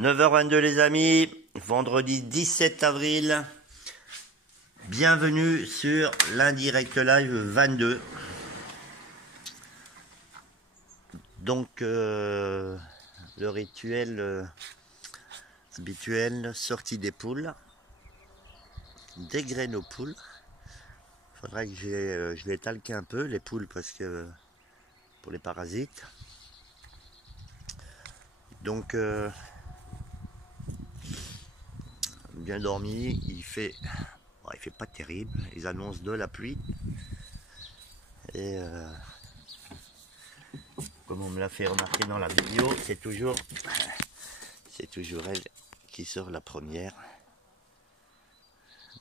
9h22 les amis, vendredi 17 avril. Bienvenue sur l'Indirect Live 22. Donc le rituel habituel, sortie des poules, des graines aux poules. Faudrait que je les talque un peu les poules parce que pour les parasites. Donc bien dormi, il fait pas terrible, ils annoncent de la pluie et comme on me l'a fait remarquer dans la vidéo, c'est toujours elle qui sort la première.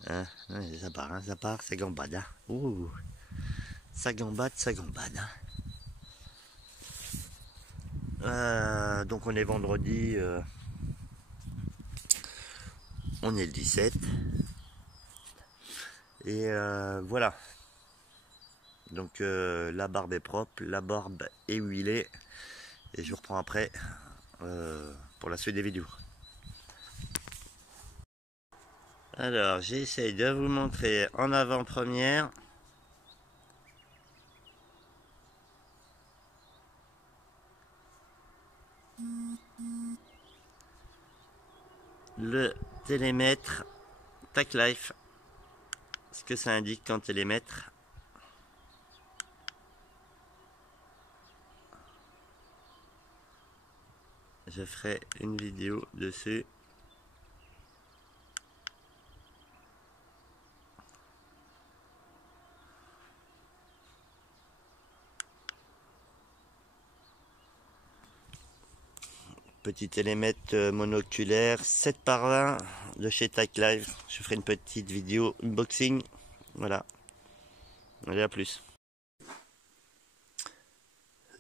Hein, ça part, ça gambade. Hein. Ouh, ça gambade. Hein. Donc on est vendredi, on est le 17. Et voilà. Donc la barbe est propre, la barbe est huilée. Et je vous reprends après pour la suite des vidéos. Alors j'essaye de vous montrer en avant-première le télémètre TacLife, ce que ça indique en télémètre. Je ferai une vidéo dessus. Petit télémètre monoculaire 7 par 20 de chez TacLife. Je ferai une petite vidéo unboxing. Voilà. Allez, à plus.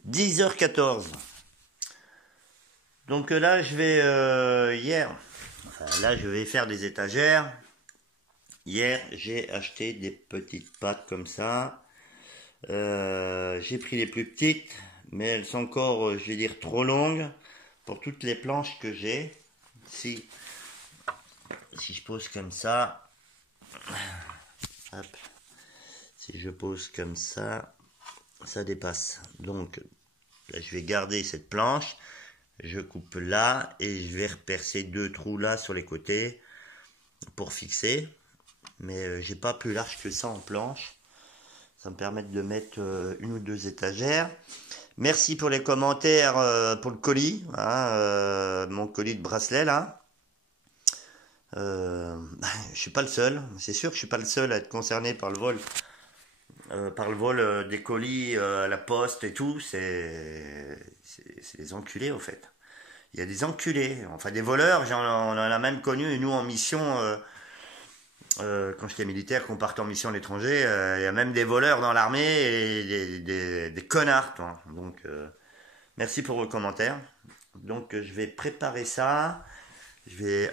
10h14. Donc là, je vais là, je vais faire des étagères. Hier, j'ai acheté des petites pâtes comme ça. J'ai pris les plus petites, mais elles sont encore, je vais dire, trop longues pour toutes les planches que j'ai. Si je pose comme ça, hop, si je pose comme ça dépasse. Donc, là, je vais garder cette planche. Je coupe là et je vais repercer 2 trous là sur les côtés pour fixer. Mais j'ai pas plus large que ça en planche. Ça me permet de mettre 1 ou 2 étagères. Merci pour les commentaires pour le colis, hein, mon colis de bracelet là. Je suis pas le seul, c'est sûr que je suis pas le seul à être concerné par le vol, des colis à la poste et tout. C'est des enculés au fait. Il y a des enculés, enfin des voleurs. On en a même connu nous en mission. Quand j'étais militaire, qu'on parte en mission à l'étranger, il y a même des voleurs dans l'armée et des connards. Toi. Donc, merci pour vos commentaires. Donc, je vais préparer ça. Je vais,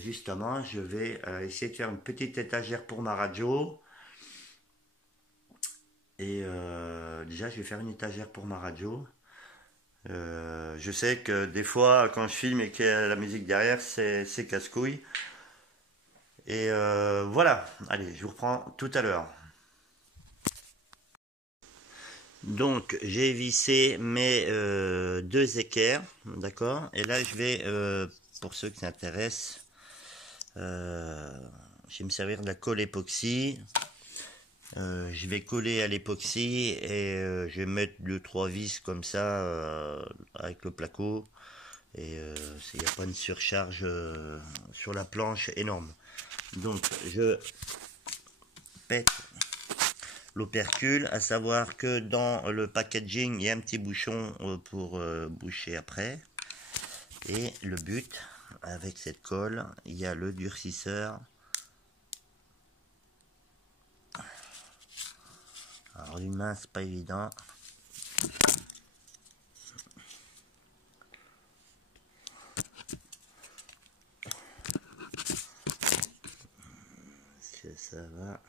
justement, je vais essayer de faire une petite étagère pour ma radio. Et déjà, je vais faire une étagère pour ma radio. Je sais que des fois, quand je filme et qu'il y a la musique derrière, c'est casse-couille. Et voilà, allez, je vous reprends tout à l'heure. Donc, j'ai vissé mes 2 équerres, d'accord. Et là, je vais, pour ceux qui s'intéressent, je vais me servir de la colle époxy. Je vais coller à l'époxy et je vais mettre 2-3 vis comme ça avec le placo. Et il n'y a pas une surcharge sur la planche énorme. Donc je pète l'opercule, à savoir que dans le packaging il y a un petit bouchon pour boucher après. Et le but avec cette colle, il y a le durcisseur. Alors d'une main c'est pas évident. Ça va.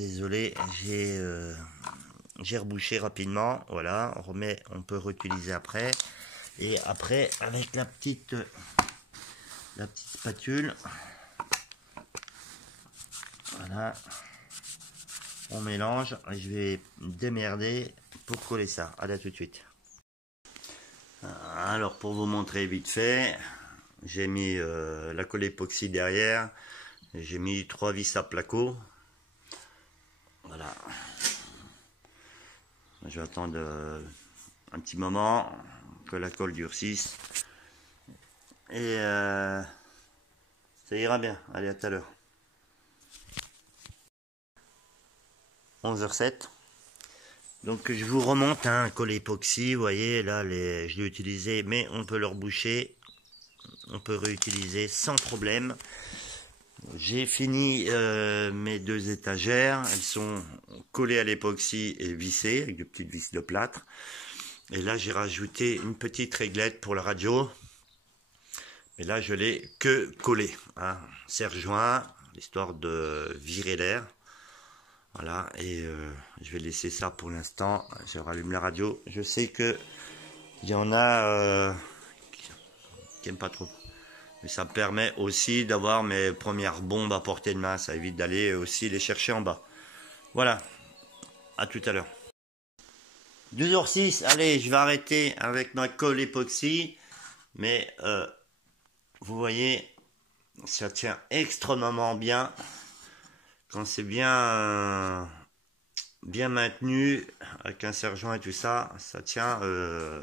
désolé, j'ai rebouché rapidement. Voilà, on peut réutiliser après. Et après, avec la petite spatule, voilà, on mélange. Et je vais démerder pour coller ça. À tout de suite. Alors, pour vous montrer vite fait, j'ai mis la colle époxy derrière. J'ai mis 3 vis à placo. Voilà. Je vais attendre un petit moment que la colle durcisse. Et ça ira bien. Allez, à tout à l'heure. 11h07. Donc je vous remonte un colle époxy. Vous voyez là, je l'ai utilisé, mais on peut le reboucher. On peut réutiliser sans problème. J'ai fini mes 2 étagères. Elles sont collées à l'époxy et vissées avec de petites vis de plâtre. Et là, j'ai rajouté une petite réglette pour la radio. Et là, je l'ai que collé. Hein. Serre-joint, histoire de virer l'air. Voilà. Et je vais laisser ça pour l'instant. Je rallume la radio. Je sais que il y en a qui n'aiment pas trop. Mais ça me permet aussi d'avoir mes premières bombes à portée de main. Ça évite d'aller aussi les chercher en bas. Voilà. À tout à l'heure. 2h06. Allez, je vais arrêter avec ma colle époxy. Mais vous voyez, ça tient extrêmement bien. Quand c'est bien maintenu, avec un serre-joint et tout ça, ça tient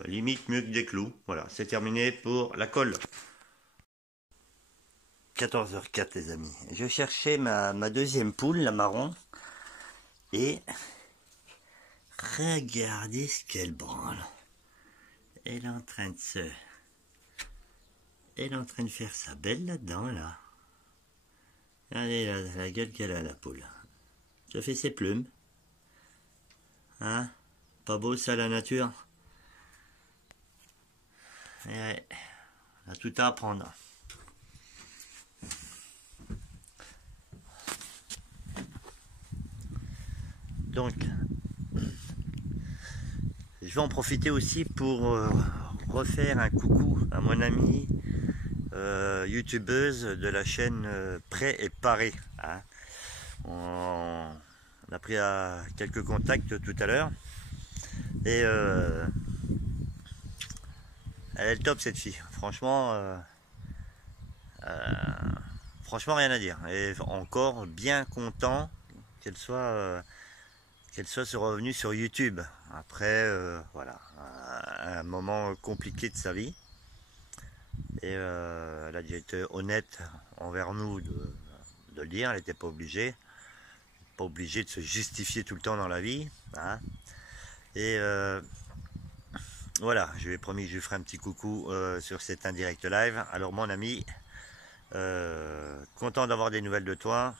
limite mieux que des clous. Voilà, c'est terminé pour la colle. 14h04 les amis. Je cherchais ma deuxième poule, la marron. Et regardez ce qu'elle branle. Elle est en train de faire sa belle là-dedans, là. Regardez la gueule qu'elle a, la poule. Ça fait ses plumes. Hein? Pas beau ça, la nature? Et ouais, on a tout à apprendre. Donc, je vais en profiter aussi pour refaire un coucou à mon amie youtubeuse de la chaîne Prêt et Paré. Hein. On a pris quelques contacts tout à l'heure et elle est le top cette fille. Franchement, rien à dire. Et encore bien content qu'elle soit revenue sur YouTube. Après, voilà, un moment compliqué de sa vie. Et elle a déjà été honnête envers nous de le dire. Elle n'était pas obligée. Pas obligée de se justifier tout le temps dans la vie. Hein. Et voilà, je lui ai promis que je lui ferai un petit coucou sur cet indirect live. Alors mon ami, content d'avoir des nouvelles de toi.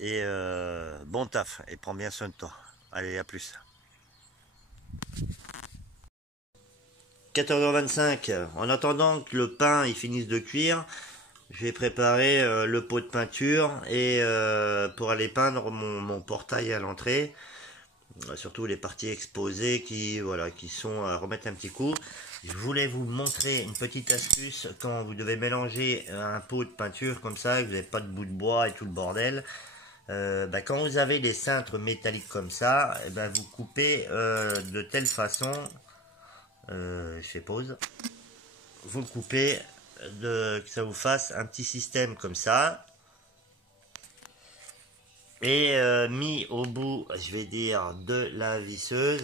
Et bon taf, et prends bien soin de toi. Allez, à plus. 14h25. En attendant que le pain il finisse de cuire, je vais préparer le pot de peinture et pour aller peindre mon portail à l'entrée. Surtout les parties exposées qui sont à remettre un petit coup. Je voulais vous montrer une petite astuce quand vous devez mélanger un pot de peinture comme ça, que vous n'avez pas de bout de bois et tout le bordel. Quand vous avez des cintres métalliques comme ça, vous coupez de telle façon, je fais pause, vous coupez que ça vous fasse un petit système comme ça, et mis au bout, je vais dire, de la visseuse.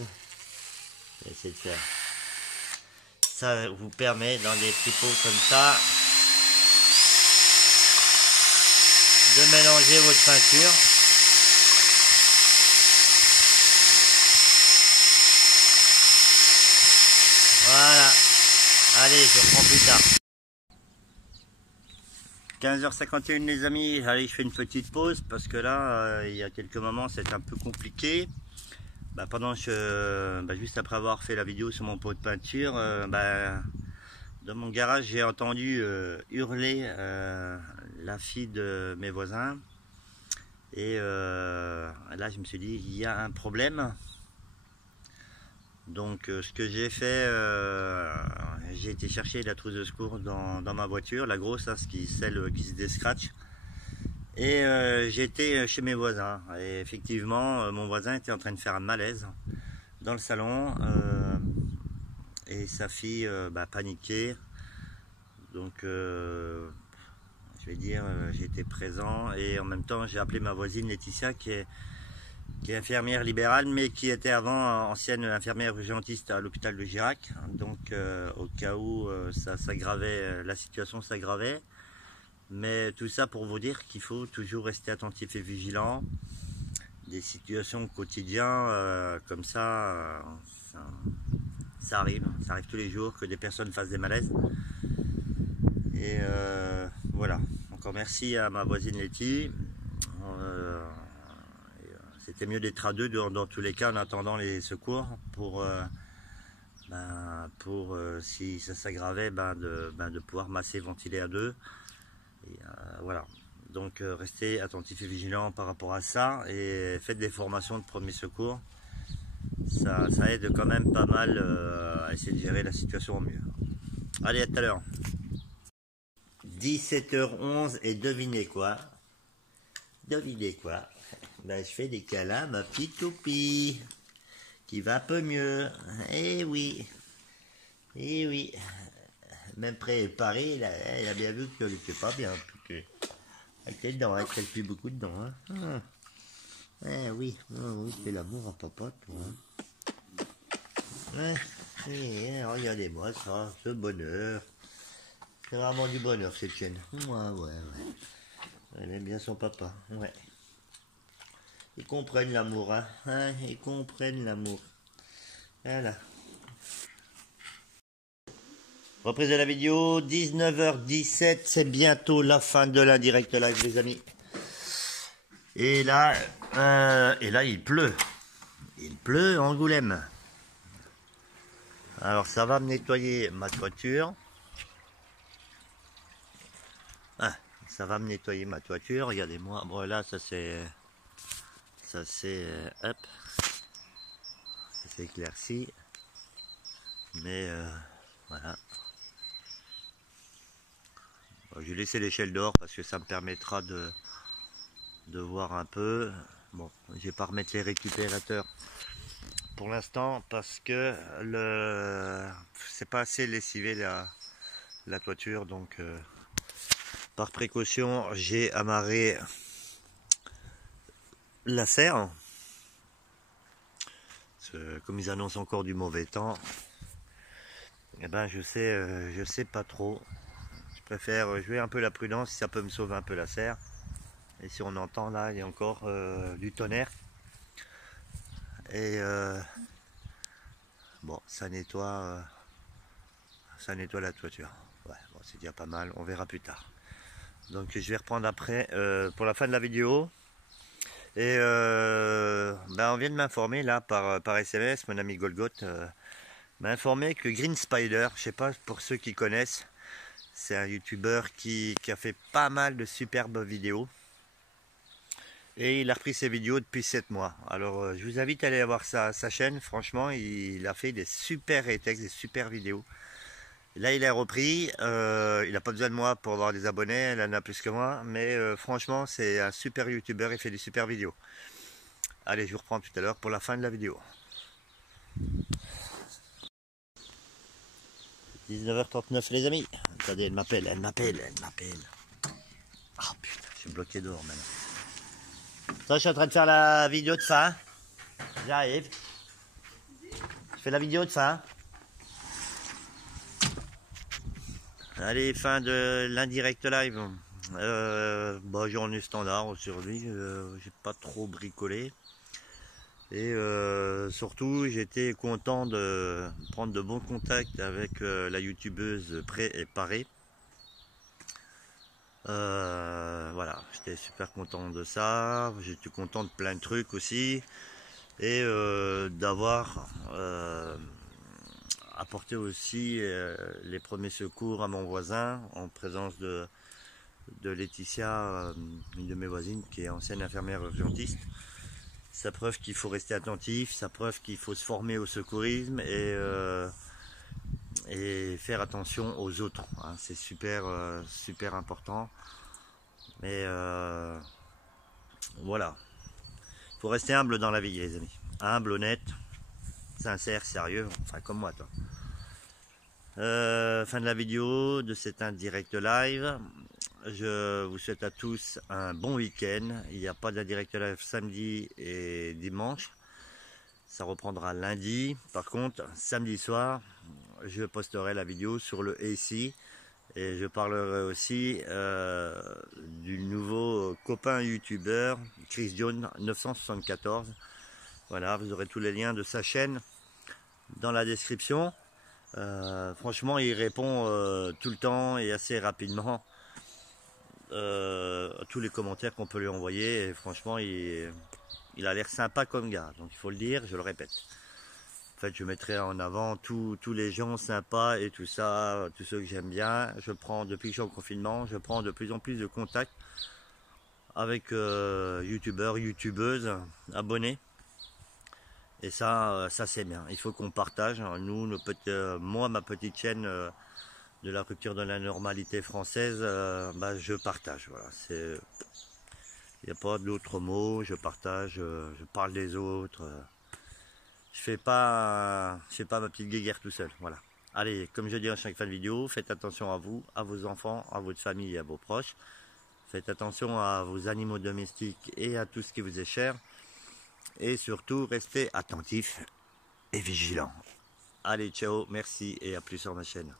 Je vais essayer de faire, ça vous permet dans des petits pots comme ça de mélanger votre peinture. Voilà. Allez, je reprends plus tard. 15h51 les amis. Allez, je fais une petite pause parce que là, il y a quelques moments, c'est un peu compliqué. Juste après avoir fait la vidéo sur mon pot de peinture, dans mon garage, j'ai entendu hurler la fille de mes voisins. Et là je me suis dit il y a un problème. Donc ce que j'ai fait, j'ai été chercher la trousse de secours dans ma voiture, la grosse, hein, celle qui se déscratche. Et j'étais chez mes voisins. Et effectivement, mon voisin était en train de faire un malaise dans le salon. Et sa fille paniquait. Donc je vais dire, j'étais présent. Et en même temps, j'ai appelé ma voisine Laetitia qui est infirmière libérale, mais qui était avant ancienne infirmière urgentiste à l'hôpital de Girac. Donc au cas où ça s'aggravait, la situation s'aggravait. Mais tout ça pour vous dire qu'il faut toujours rester attentif et vigilant. Des situations quotidiennes comme ça, ça arrive tous les jours que des personnes fassent des malaises. Et voilà, encore merci à ma voisine Letty. C'était mieux d'être à deux dans tous les cas en attendant les secours pour si ça s'aggravait de pouvoir masser, ventiler à deux. Et, voilà, donc restez attentifs et vigilants par rapport à ça et faites des formations de premier secours. Ça aide quand même pas mal à essayer de gérer la situation au mieux. Allez, à tout à l'heure. 17h11 et devinez quoi? Ben, je fais des câlins à ma petite toupie qui va un peu mieux. Eh oui. Même préparé, elle a bien vu que elle n'était pas bien. Elle était dedans, elle ne fait beaucoup dedans. Hein. Eh oui, fais l'amour à papa, toi. Regardez-moi ça, ce bonheur. C'est vraiment du bonheur, cette chienne. Ouais. Elle aime bien son papa, ouais. Ils comprennent l'amour, hein. Ils comprennent l'amour. Voilà. Reprise de la vidéo, 19h17, c'est bientôt la fin de l'indirect live, les amis. Et là, il pleut. Il pleut à Angoulême. Alors, ça va me nettoyer ma toiture. Ça va me nettoyer ma toiture. Regardez-moi. Bon, là, ça c'est hop. Ça s'est éclairci. Mais voilà. Bon, j'ai laissé l'échelle dehors parce que ça me permettra de voir un peu. Bon, je vais pas remettre les récupérateurs pour l'instant parce que c'est pas assez lessivé la toiture, donc par précaution j'ai amarré la serre. Comme ils annoncent encore du mauvais temps, et ben je sais pas trop. Je préfère jouer un peu la prudence si ça peut me sauver un peu la serre. Et si on entend là, il y a encore du tonnerre. Et bon, ça nettoie la toiture. Ouais, bon, c'est déjà pas mal, on verra plus tard. Donc je vais reprendre après pour la fin de la vidéo. Et on vient de m'informer là par SMS, mon ami Golgoth m'a informé que Green Spider, je sais pas pour ceux qui connaissent, c'est un youtubeur qui a fait pas mal de superbes vidéos. Et il a repris ses vidéos depuis 7 mois. Alors je vous invite à aller voir sa chaîne, franchement il a fait des super rétextes, des super vidéos. Là il a repris, il n'a pas besoin de moi pour avoir des abonnés, il en a plus que moi, mais franchement c'est un super youtubeur, il fait des super vidéos. Allez, je vous reprends tout à l'heure pour la fin de la vidéo. 19h39 les amis. Attendez, elle m'appelle. Ah putain, je suis bloqué dehors maintenant. Ça, je suis en train de faire la vidéo de fin. J'arrive. Je fais la vidéo de fin. Allez, fin de l'indirect live. Journée standard aujourd'hui. J'ai pas trop bricolé. Et surtout, j'étais content de prendre de bons contacts avec la youtubeuse Pré et Paré. Voilà, j'étais super content de ça. J'étais content de plein de trucs aussi. Et d'avoir apporté aussi les premiers secours à mon voisin en présence de de Laetitia, une de mes voisines qui est ancienne infirmière urgentiste. Ça preuve qu'il faut rester attentif, ça preuve qu'il faut se former au secourisme et faire attention aux autres, hein. C'est super, super important. Mais voilà, il faut rester humble dans la vie, les amis. Humble, honnête, sincère, sérieux, enfin comme moi, toi. Fin de la vidéo de cet indirect live. Je vous souhaite à tous un bon week-end. Il n'y a pas d'indirect live samedi et dimanche. Ça reprendra lundi. Par contre, samedi soir, je posterai la vidéo sur le AC. Et je parlerai aussi du nouveau copain youtubeur Chris Jones 974. Voilà, vous aurez tous les liens de sa chaîne dans la description. Franchement, il répond tout le temps et assez rapidement à tous les commentaires qu'on peut lui envoyer. Et franchement, il a l'air sympa comme gars. Donc il faut le dire, je le répète. En fait, je mettrai en avant tous les gens sympas et tout ça, tous ceux que j'aime bien. Depuis que je suis en confinement, je prends de plus en plus de contacts avec youtubeurs, youtubeuses, abonnés. Et ça c'est bien. Il faut qu'on partage. Nous, moi, ma petite chaîne de la rupture de la normalité française, je partage. Voilà. Il n'y a pas d'autre mot. Je partage. Je parle des autres. Je fais pas ma petite guéguerre tout seul. Voilà. Allez, comme je dis à chaque fin de vidéo, faites attention à vous, à vos enfants, à votre famille et à vos proches. Faites attention à vos animaux domestiques et à tout ce qui vous est cher. Et surtout, restez attentifs et vigilants. Allez, ciao, merci et à plus sur ma chaîne.